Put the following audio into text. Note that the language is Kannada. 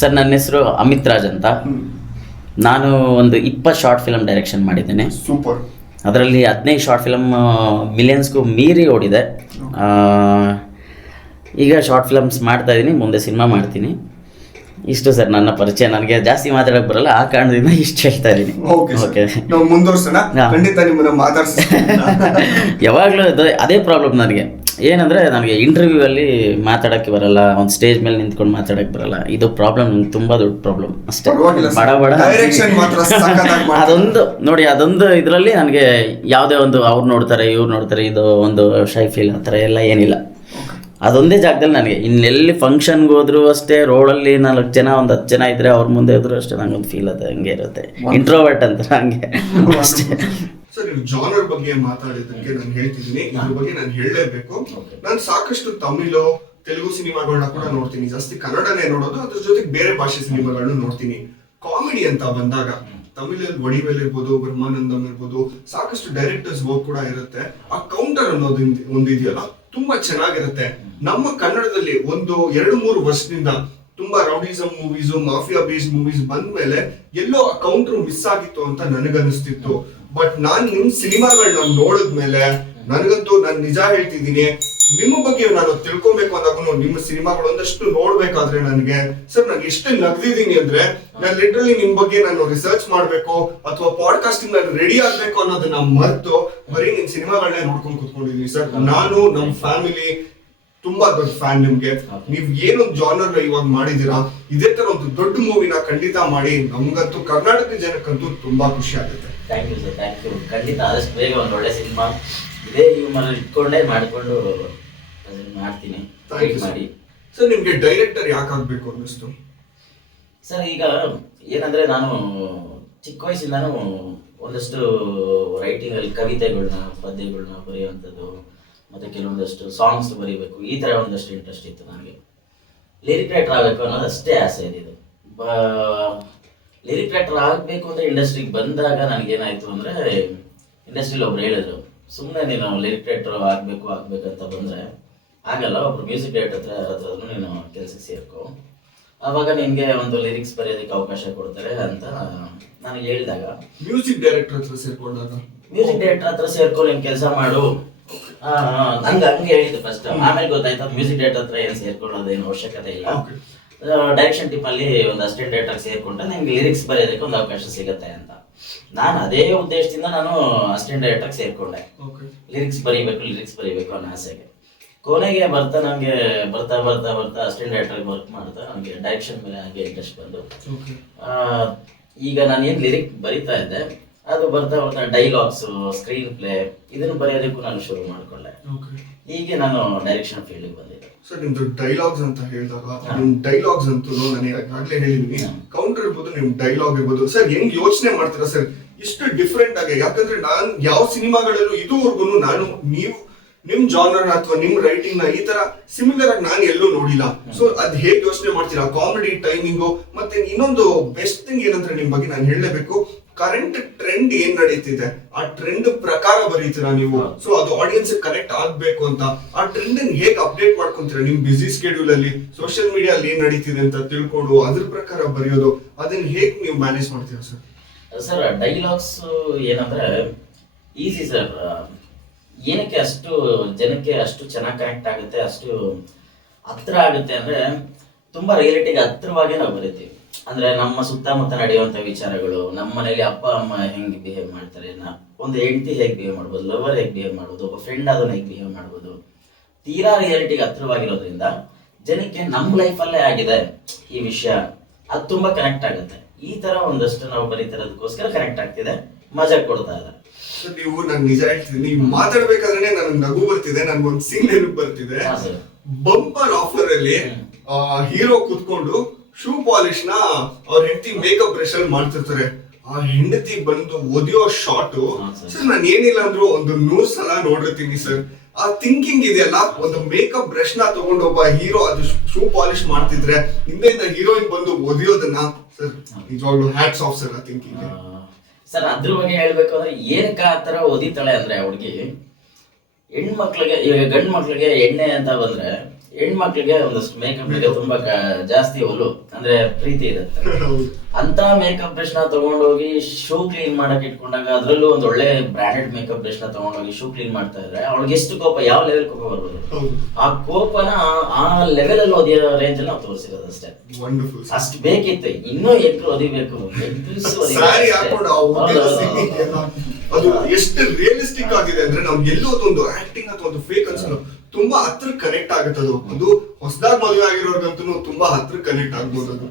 ಸರ್ ನನ್ನ ಹೆಸರು ಅಮಿತ್ ರಾಜ್ ಅಂತ. ನಾನು ಒಂದು 20 ಶಾರ್ಟ್ ಫಿಲಮ್ ಡೈರೆಕ್ಷನ್ ಮಾಡಿದ್ದೇನೆ. ಸೂಪರ್. ಅದರಲ್ಲಿ 15 ಶಾರ್ಟ್ ಫಿಲಮ್ ಮಿಲಿಯನ್ಸ್ಗೂ ಮೀರಿ ಓಡಿದೆ. ಈಗ ಶಾರ್ಟ್ ಫಿಲಮ್ಸ್ ಮಾಡ್ತಾಯಿದ್ದೀನಿ, ಮುಂದೆ ಸಿನಿಮಾ ಮಾಡ್ತೀನಿ. ಇಷ್ಟು ಸರ್ ನನ್ನ ಪರಿಚಯ. ನನಗೆ ಜಾಸ್ತಿ ಮಾತಾಡೋಕ್ಕೆ ಬರಲ್ಲ, ಆ ಕಾರಣದಿಂದ ಇಷ್ಟು ಹೇಳ್ತಾ ಇದ್ದೀನಿ. ಓಕೆ, ನಾವು ಮುಂದುವರ್ಸೋಣ. ಖಂಡಿತ ನಿಮ್ಮನ್ನ ಯಾವಾಗಲೂ ಅದೇ ಪ್ರಾಬ್ಲಮ್ ನನಗೆ. ಏನಂದರೆ ನನಗೆ ಇಂಟರ್ವ್ಯೂ ಅಲ್ಲಿ ಮಾತಾಡೋಕ್ಕೆ ಬರಲ್ಲ, ಒಂದು ಸ್ಟೇಜ್ ಮೇಲೆ ನಿಂತ್ಕೊಂಡು ಮಾತಾಡೋಕ್ಕೆ ಬರಲ್ಲ. ಇದು ಪ್ರಾಬ್ಲಮ್, ತುಂಬ ದೊಡ್ಡ ಪ್ರಾಬ್ಲಮ್ ಅಷ್ಟೇ. ಬಡ ಅದೊಂದು ನೋಡಿ, ಅದೊಂದು ಇದರಲ್ಲಿ ನನಗೆ ಯಾವುದೇ ಒಂದು ಅವ್ರು ನೋಡ್ತಾರೆ ಇವ್ರು ನೋಡ್ತಾರೆ ಇದು ಒಂದು ಶೈ ಫೀಲ್ ಆ ಥರ ಎಲ್ಲ ಏನಿಲ್ಲ. ಅದೊಂದೇ ಜಾಗದಲ್ಲಿ ನನಗೆ ಇನ್ನೆಲ್ಲಿ ಫಂಕ್ಷನ್ಗೆ ಹೋದ್ರು ಅಷ್ಟೇ, ರೋಡಲ್ಲಿ 4 ಜನ ಒಂದು 10 ಜನ ಇದ್ದರೆ ಅವ್ರ ಮುಂದೆ ಹೋದ್ರು ಅಷ್ಟೇ ನಂಗೊಂದು ಫೀಲ್ ಅದು ಹಂಗೆ ಇರುತ್ತೆ. ಇಂಟ್ರೋವರ್ಟ್ ಅಂತ ಹಂಗೆ ಅಷ್ಟೇ. ಸರ್, ನೀವು ಜಾನರ್ ಬಗ್ಗೆ ಮಾತಾಡಿದ್ದಕ್ಕೆ ನಾನು ಹೇಳ್ತಿದ್ದೀನಿ, ಇದ್ರ ಬಗ್ಗೆ ನಾನು ಹೇಳಲೇಬೇಕು. ನಾನು ಸಾಕಷ್ಟು ತಮಿಳು ತೆಲುಗು ಸಿನಿಮಾಗಳನ್ನ ಕೂಡ ನೋಡ್ತೀನಿ, ಜಾಸ್ತಿ ಕನ್ನಡನೇ ನೋಡೋದು, ಅದ್ರ ಜೊತೆಗೆ ಬೇರೆ ಭಾಷೆ ಸಿನಿಮಾಗಳನ್ನ ನೋಡ್ತೀನಿ. ಕಾಮಿಡಿ ಅಂತ ಬಂದಾಗ ತಮಿಳಲ್ಲಿ ವಡಿವೇಲ್ ಇರ್ಬೋದು, ಬ್ರಹ್ಮಾನಂದಂ ಇರ್ಬೋದು, ಸಾಕಷ್ಟು ಡೈರೆಕ್ಟರ್ಸ್ ವರ್ಕ್ ಕೂಡ ಇರುತ್ತೆ. ಆ ಕೌಂಟರ್ ಅನ್ನೋದು ಒಂದು ಇದೆಯಲ್ಲ, ತುಂಬಾ ಚೆನ್ನಾಗಿರುತ್ತೆ. ನಮ್ಮ ಕನ್ನಡದಲ್ಲಿ ಒಂದು 2-3 ವರ್ಷದಿಂದ ತುಂಬಾ rowdyism movies, mafia based movies ಬಂದ್ಮೇಲೆ ಎಲ್ಲೋ ಆ ಕೌಂಟರ್ ಮಿಸ್ ಆಗಿತ್ತು ಅಂತ ನನಗನ್ನಿಸ್ತಿತ್ತು. ಬಟ್ ನಾನ್ ನಿಮ್ ಸಿನಿಮಾಗಳನ್ನ ನೋಡಿದ್ಮೇಲೆ ನನಗಂತೂ ನಾನು ನಿಜ ಹೇಳ್ತಿದ್ದೀನಿ, ನಿಮ್ಮ ಬಗ್ಗೆ ನಾನು ತಿಳ್ಕೊಬೇಕು ಅಂದಾಗೂ ನಿಮ್ಮ ಸಿನಿಮಾಗಳು ಒಂದಷ್ಟು ನೋಡ್ಬೇಕಾದ್ರೆ ನನಗೆ ಸರ್ ನಾನು ಎಷ್ಟು ನಗ್ದಿದ್ದೀನಿ ಅಂದ್ರೆ, ನಾನು ಲಿಟ್ರಲಿ ನಿಮ್ ಬಗ್ಗೆ ನಾನು ರಿಸರ್ಚ್ ಮಾಡ್ಬೇಕು ಅಥವಾ ಪಾಡ್ಕಾಸ್ಟಿಂಗ್ ನಾನು ರೆಡಿ ಆಗ್ಬೇಕು ಅನ್ನೋದನ್ನ ಮರೆತು ಬರೀ ನಿಮ್ ಸಿನಿಮಾಗಳನ್ನೇ ನೋಡ್ಕೊಂಡು ಕುತ್ಕೊಂಡಿದೀನಿ ಸರ್. ನಾನು ನಮ್ಮ ಫ್ಯಾಮಿಲಿ ತುಂಬಾ ದೊಡ್ಡ ಫ್ಯಾನ್ ನಿಮ್ಗೆ. ನೀವ್ ಏನೊಂದು ಜಾನರ್ ಇವಾಗ ಮಾಡಿದೀರಾ, ಇದೇ ತರ ಒಂದು ದೊಡ್ಡ ಮೂವಿನ ಖಂಡಿತ ಮಾಡಿ. ನಮ್ಗಂತೂ ಕರ್ನಾಟಕ ಜನಕ್ಕಂತೂ ತುಂಬಾ ಖುಷಿ ಆಗುತ್ತೆ. Thank you sir, thank you. ಖಂಡಿತ ಆದಷ್ಟು ಬೇಗ ಒಂದು ಒಳ್ಳೆ ಸಿನಿಮಾ ಇದೇ ಹ್ಯೂಮರ್ ಇಟ್ಕೊಂಡೇ ಮಾಡಿಕೊಂಡು ಮಾಡ್ತೀನಿ. ಮಾಡಿ ಸರ್, ನಿಮ್ಗೆ ಡೈರೆಕ್ಟರ್ ಯಾಕೆ ಆಗ್ಬೇಕು ಅನ್ನಿಸ್ತು? ಸರ್, ಈಗ ಏನಂದ್ರೆ ನಾನು ಚಿಕ್ಕ ವಯಸ್ಸಿಂದಾನು ಒಂದಷ್ಟು ರೈಟಿಂಗಲ್ಲಿ ಕವಿತೆಗಳನ್ನ ಪದ್ಯಗಳನ್ನ ಬರೆಯುವಂಥದ್ದು, ಮತ್ತು ಕೆಲವೊಂದಷ್ಟು ಸಾಂಗ್ಸ್ ಬರೀಬೇಕು, ಈ ಥರ ಒಂದಷ್ಟು ಇಂಟ್ರೆಸ್ಟ್ ಇತ್ತು ನನಗೆ. ಲಿರಿಕ್ ರೈಟರ್ ಆಗಬೇಕು ಅನ್ನೋದು ಅಷ್ಟೇ ಆಸೆ ಇದೆ. ಲಿರಿಕ್ ರೈಟರ್ ಆಗಬೇಕು ಅಂತ ಇಂಡಸ್ಟ್ರಿಗೆ ಬಂದಾಗ ನನಗೇನಾಯಿತು ಅಂದರೆ, ಇಂಡಸ್ಟ್ರಿಲಿ ಒಬ್ರು ಹೇಳಿದ್ರು, ಸುಮ್ಮನೆ ನೀನು ಲಿರಿಕ್ ರೈಟರ್ ಆಗಬೇಕಂತ ಬಂದರೆ ಆಗಲ್ಲ, ಒಬ್ರು ಮ್ಯೂಸಿಕ್ ಡೈರೆಕ್ಟರ್ ಹತ್ರ ನೀನು ಕೆಲಸಕ್ಕೆ ಸೇರ್ಕೊ, ಆವಾಗ ನಿನಗೆ ಒಂದು ಲಿರಿಕ್ಸ್ ಬರೆಯೋದಕ್ಕೆ ಅವಕಾಶ ಕೊಡ್ತಾರೆ ಅಂತ ನನಗೆ ಹೇಳಿದಾಗ, ಮ್ಯೂಸಿಕ್ ಡೈರೆಕ್ಟರ್ ಹತ್ರ ಸೇರ್ಕೊ ನೀನು ಕೆಲಸ ಮಾಡು ನಂಗೆ ಹಂಗೆ ಹೇಳಿದ್ದು ಫಸ್ಟ್. ಆಮೇಲೆ ಗೊತ್ತಾಯ್ತು ಮ್ಯೂಸಿಕ್ ಡೈರೆಕ್ಟರ್ ಹತ್ರ ಏನು ಸೇರ್ಕೊಳ್ಳೋದೇನು ಅವಶ್ಯಕತೆ ಇಲ್ಲ, ಡೈರೆಕ್ಷನ್ ಟೀಮಲ್ಲಿ ಒಂದು ಅಸಿಸ್ಟೆಂಟ್ ಡೈರೆಕ್ಟರ್ ಸೇರ್ಕೊಂಡ್ರೆ ನಿಮ್ಗೆ ಲಿರಿಕ್ಸ್ ಬರೆಯೋದಕ್ಕೆ ಒಂದು ಅವಕಾಶ ಸಿಗುತ್ತೆ ಅಂತ. ನಾನು ಅದೇ ಉದ್ದೇಶದಿಂದ ನಾನು ಅಸಿಸ್ಟೆಂಟ್ ಡೈರೆಕ್ಟರ್ ಸೇರ್ಕೊಂಡೆ, ಲಿರಿಕ್ಸ್ ಬರೀಬೇಕು ಅನ್ನೋ ಆಸೆಗೆ. ಕೊನೆಗೆ ನನಗೆ ಬರ್ತಾ ಅಸಿಸ್ಟೆಂಟ್ ಡೈರೆಕ್ಟರ್ ವರ್ಕ್ ಮಾಡ್ತಾ ನನಗೆ ಡೈರೆಕ್ಷನ್ ಮೇಲೆ ಹಾಗೆ ಇಂಟ್ರೆಸ್ಟ್ ಬಂದು, ಈಗ ನಾನು ಏನು ಲಿರಿಕ್ ಬರೀತಾ ಇದ್ದೆ ಅದು ಬರ್ತಾ ಡೈಲಾಗ್ಸು, ಸ್ಕ್ರೀನ್ ಪ್ಲೇ ಇದನ್ನು ಬರೆಯೋದಕ್ಕೂ ನಾನು ಶುರು ಮಾಡಿಕೊಂಡೆ. ಹೀಗೆ ನಾನು ಡೈರೆಕ್ಷನ್ ಫೀಲ್ಡ್ಗೆ ಬಂದಿದ್ದೆ. ಸರ್, ನಿಮ್ದು ಡೈಲಾಗ್ಸ್ ಅಂತ ಹೇಳಿದಾಗ, ನಿಮ್ ಡೈಲಾಗ್ಸ್ ಅಂತೂ ನಾನು ಈಗಾಗಲೇ ಹೇಳಿದೀನಿ, ಕೌಂಟರ್ ಇರ್ಬೋದು, ನಿಮ್ ಡೈಲಾಗ್ ಇರ್ಬೋದು, ಸರ್ ಹೆಂಗ್ ಯೋಚನೆ ಮಾಡ್ತೀರಾ ಸರ್ ಇಷ್ಟು ಡಿಫ್ರೆಂಟ್ ಆಗಿ? ಯಾಕಂದ್ರೆ ನಾನು ಯಾವ ಸಿನಿಮಾಗಳಲ್ಲೂ ಇದುವರೆಗೂ ನಾನು ನಿಮ್ ಜಾನರ್ ಅಥವಾ ನಿಮ್ ರೈಟಿಂಗ್ ನ ಈ ತರ ಸಿಮಿಲರ್ ಆಗಿ ನಾನು ಎಲ್ಲೂ ನೋಡಿಲ್ಲ. ಸೊ ಅದ್ ಹೇಗೆ ಯೋಚನೆ ಮಾಡ್ತೀರಾ? ಕಾಮಿಡಿ ಟೈಮಿಂಗು, ಮತ್ತೆ ಇನ್ನೊಂದು ಬೆಸ್ಟ್ ಥಿಂಗ್ ಏನಂದ್ರೆ ನಿಮ್ ಬಗ್ಗೆ ನಾನು ಹೇಳಲೇಬೇಕು, ಕರೆಂಟ್ ಟ್ರೆಂಡ್ ಏನ್ ನಡೀತಿದೆ ಆ ಟ್ರೆಂಡ್ ಪ್ರಕಾರ ಬರೀತೀರಾ ನೀವು. ಸೊ ಅದು ಆಡಿಯನ್ಸ್ ಕನೆಕ್ಟ್ ಆಗ್ಬೇಕು ಅಂತ ಆ ಟ್ರೆಂಡ್ ಹೇಗೆ ಅಪ್ಡೇಟ್ ಮಾಡ್ಕೊಂತೀರಾ? ನಿಮ್ ಬಿಸಿ ಸ್ಕೆಡ್ಯೂಲ್ ಅಲ್ಲಿ ಸೋಷಿಯಲ್ ಮೀಡಿಯಾ ಅಲ್ಲಿ ಏನ್ ನಡೀತಿದೆ ಅಂತ ತಿಳ್ಕೊಂಡು ಅದ್ರ ಪ್ರಕಾರ ಬರೆಯೋದು, ಅದನ್ನ ಹೇಗೆ ನೀವು ಮ್ಯಾನೇಜ್ ಮಾಡ್ತೀರಾ ಸರ್? ಸರ್, ಡೈಲಾಗ್ಸ್ ಏನಂದ್ರೆ ಈಸಿ ಸರ್. ಏನಕ್ಕೆ ಅಷ್ಟು ಜನಕ್ಕೆ ಅಷ್ಟು ಚೆನ್ನಾಗಿ ಕನೆಕ್ಟ್ ಆಗುತ್ತೆ, ಅಷ್ಟು ಹತ್ರ ಆಗುತ್ತೆ ಅಂದ್ರೆ ತುಂಬಾ ರಿಯಾಲಿಟಿಗೆ ಹತ್ರವಾಗೇ ನಾವು ಬರೀತೀವಿ. ಅಂದ್ರೆ ನಮ್ಮ ಸುತ್ತಮುತ್ತ ನಡೆಯುವಂಥ ವಿಚಾರಗಳು, ನಮ್ಮ ಮನೇಲಿ ಅಪ್ಪ ಅಮ್ಮ ಹೆಂಗೆ ಬಿಹೇವ್ ಮಾಡ್ತಾರೆ, ಒಂದು ಹೆಂಡತಿ ಹೇಗೆ ಬಿಹೇವ್ ಮಾಡ್ಬೋದು, ಲವರ್ ಹೇಗೆ ಬಿಹೇವ್ ಮಾಡ್ಬೋದು, ಒಬ್ಬ ಫ್ರೆಂಡ್ ಅದನ್ನ ಹೇಗೆ ಬಿಹೇವ್ ಮಾಡ್ಬೋದು, ತೀರಾ ರಿಯಾಲಿಟಿಗೆ ಹತ್ರವಾಗಿರೋದ್ರಿಂದ ಜನಕ್ಕೆ ನಮ್ಮ ಲೈಫಲ್ಲೇ ಆಗಿದೆ ಈ ವಿಷಯ, ಅದು ತುಂಬಾ ಕನೆಕ್ಟ್ ಆಗುತ್ತೆ. ಈ ತರ ಒಂದಷ್ಟು ನಾವು ಬರೀತಿರೋದಕ್ಕೋಸ್ಕರ ಕನೆಕ್ಟ್ ಆಗ್ತಿದೆ, ಮಜಾ ಕೊಡ್ತಾ ಇದೆ. ನೀವು ನಾನು ನಿಜ ಹೇಳ್ತೀನಿ, ನೀವು ಮಾತಾಡ್ಬೇಕಾದ್ರೆ ನನಗೆ ನಗು ಬರ್ತಿದೆ. ನನ್ಗೊಂದು ಸೀನ್ ನೆನಪು ಬರ್ತಿದೆ. ಬಂಪರ್ ಆಫರ್ ಅಲ್ಲಿ ಹೀರೋ ಕುತ್ಕೊಂಡು ಶೂ ಪಾಲಿಶ್ ನ ಅವ್ರ ಹೆಂಡತಿ ಮೇಕಪ್ ಬ್ರಷ್ ಅಲ್ಲಿ ಮಾಡ್ತಿರ್ತಾರೆ. ಆ ಹೆಂಡತಿ ಬಂದು ಒದಿಯೋ ಶಾಟ್ ಸರ್, ನಾನು ಏನಿಲ್ಲ ಅಂದ್ರೂ ಒಂದು 100 ಸಲ ನೋಡಿರ್ತೀನಿ ಸರ್. ಆ ಥಿಂಕಿಂಗ್ ಇದೆಯಲ್ಲ, ಒಂದು ಮೇಕಪ್ ಬ್ರಷ್ ನ ತಗೊಂಡು ಒಬ್ಬ ಹೀರೋ ಅದು ಶೂ ಪಾಲಿಶ್ ಮಾಡ್ತಿದ್ರೆ ಹಿಂದೆಯಿಂದ ಹೀರೋಯಿನ್ ಬಂದು ಒದಿಯೋದನ್ನ ಸರ್, ನಿಜವಾಗ್ಲೂ ಹ್ಯಾಟ್ಸ್ ಆಫ್ ಸರ್ ಆ ಥಿಂಕಿಂಗ್. ಸರ್, ಅದ್ರ ಬಗ್ಗೆ ಹೇಳ್ಬೇಕು ಅಂದ್ರೆ ಏನಕ್ಕೆ ಆ ತರ ಒದಿತಾಳೆ ಅಂದ್ರೆ, ಹುಡುಗಿ ಹೆಣ್ಮಕ್ಳಿಗೆ, ಈಗ ಗಂಡು ಮಕ್ಳಿಗೆ ಎಣ್ಣೆ ಅಂತ ಬಂದ್ರೆ ಹೆಣ್ಮಕ್ಳಿಗೆ ಒಂದಷ್ಟು ಮೇಕಪ್ ಬಗ್ಗೆ ತುಂಬಾ ಜಾಸ್ತಿ ಒಲು ಅಂದ್ರೆ ಪ್ರೀತಿ ಇರುತ್ತೆ. ಅಂತ ಮೇಕಪ್ ಬ್ರಷ್ ನ ತಗೊಂಡೋಗಿ ಶೂ ಕ್ಲೀನ್ ಮಾಡಕ್ ಇಟ್ಕೊಂಡಾಗ ಅದ್ರಲ್ಲೂ ಒಂದ್ ಒಳ್ಳೆ ಬ್ರಾಂಡೆಡ್ ಮೇಕಪ್ ಬ್ರಷ್ ನ ತಗೊಂಡೋಗಿ ಶೂ ಕ್ಲೀನ್ ಮಾಡ್ತಾ ಇದ್ರೆ ಅವ್ಳಿಗೆ ಎಷ್ಟು ಕೋಪ, ಯಾವ ಲೆವೆಲ್ ಕೋಪ ಬರ್ಬೋದು. ಆ ಕೋಪನ ಆ ಲೆವೆಲ್ ಅಲ್ಲಿ ಓದಿಯೋ ರೇಂಜ್ ಅಲ್ಲಿ ನಾವು ತೋರಿಸಿರೋದು ಅಷ್ಟೇ. ಅಷ್ಟು ಬೇಕಿತ್ತು, ಇನ್ನೂ ಎಗ್ರು ಓದಿಬೇಕು, ಅದು ಎಷ್ಟು ರಿಯಲಿಸ್ಟಿಕ್ ಆಗಿದೆ ಅಂದ್ರೆ ನಮ್ಗೆ ಎಲ್ಲೋ ಒಂದು ಆಕ್ಟಿಂಗ್ ಅಥವಾ ಒಂದು ಫೇಕ್ ಅನ್ಸಲ್ಲ, ತುಂಬಾ ಹತ್ರ ಕನೆಕ್ಟ್ ಆಗುತ್ತೆ. ಅದು ಹೊಸದಾಗಿ ಮದುವೆ ಆಗಿರೋರ್ಗಂತೂ ತುಂಬಾ ಹತ್ರ ಕನೆಕ್ಟ್ ಆಗ್ಬೋದು ಅದು.